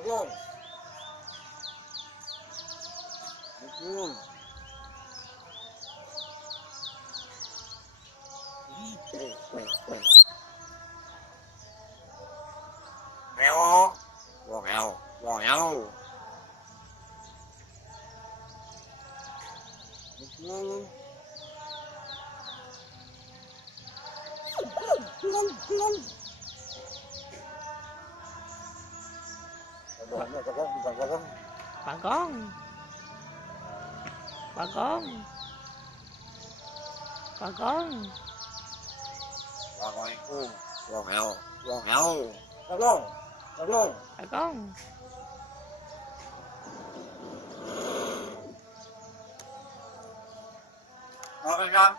Tolong. Betul. Meo. Wow, meo. Wow, meo. Betul. Bà con, bà con, bà con. Assalamualaikum. Wow, meo. Wow, meo. Tolong. Tolong. Bà con. Mau kan?